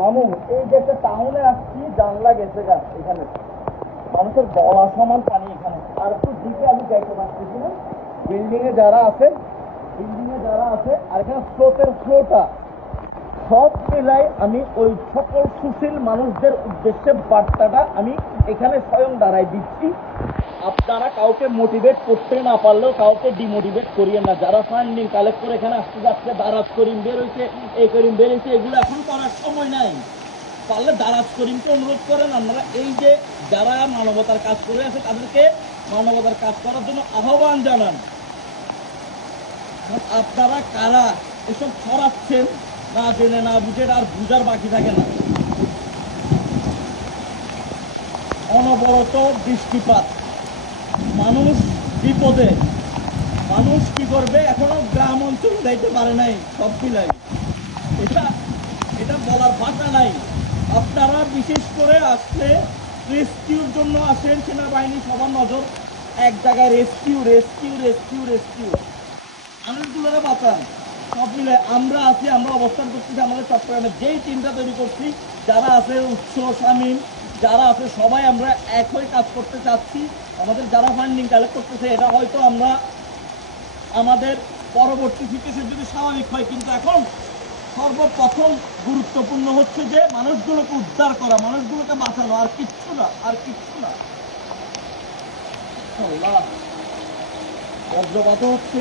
মামু এই যে একটা টাউনে আসছি, জানলা গেছে গা এখানে, মানুষের গলা সমান পানি এখানে, আর একটু দিকে আমি যাইতে পারতেছি না। বিল্ডিং এ যারা আছে আর এখানে স্রোতের ফ্লোটা সব মিলাই আমি ওই সকল সুশীল মানুষদের উদ্দেশ্যে বার্তাটা আমি এখানে স্বয়ং দাঁড়াই দিচ্ছি। আপনারা কাউকে মোটিভেট করতে না পারলেও কাউকে ডিমোটিভেট করিয়েন না। যারা ফান্ডিং কালেক্ট করে এখানে আসতে যাচ্ছে, দারাজ করিম বেরোইছে, এই করিম বেরোইছে, এগুলো এখন করার সময় নাই। পারলে দারাজ করিমকে অনুরোধ করেন, আপনারা এই যে যারা মানবতার কাজ করে আছে তাদেরকে মানবতার কাজ করার জন্য আহ্বান জানান। আপনারা কারা এসব ছড়াচ্ছেন না জেনে না বুঝে, আর বুঝার বাকি থাকে না। অনবরত বৃষ্টিপাত, মানুষ বিপদে, মানুষ কি করবে, এখনো গ্রাম অঞ্চলে যাইতে পারে নাই সব মিলাই। এটা বলার ভাষা নাই। আপনারা বিশেষ করে আসলে রেস্কিউর জন্য আসেন, সেনাবাহিনী সবার নজর এক জায়গায়, রেস্কিউ রেস্কিউ রেস্কিউ রেস্কিউ, মানুষগুলোরা বাঁচান। সব মিলে আমরা আছি, আমরা অবস্থান করতেছি আমাদের চট্টগ্রামে যেই টিমটা তৈরি করছি, যারা আছে উৎস শামীম, যারা আছে সবাই আমরা একই কাজ করতে চাচ্ছি। আমাদের যারা ফান্ডিং কালেক্ট করতেছে, এটা হয়তো আমরা আমাদের পরবর্তী সিচুয়েশন যদি স্বাভাবিক হয়, কিন্তু এখন সর্বপ্রথম গুরুত্বপূর্ণ হচ্ছে যে মানুষগুলোকে উদ্ধার করা, মানুষগুলোকে বাঁচানো, আর কিচ্ছু না, আর কিচ্ছু না। বজ্রপাত হচ্ছে।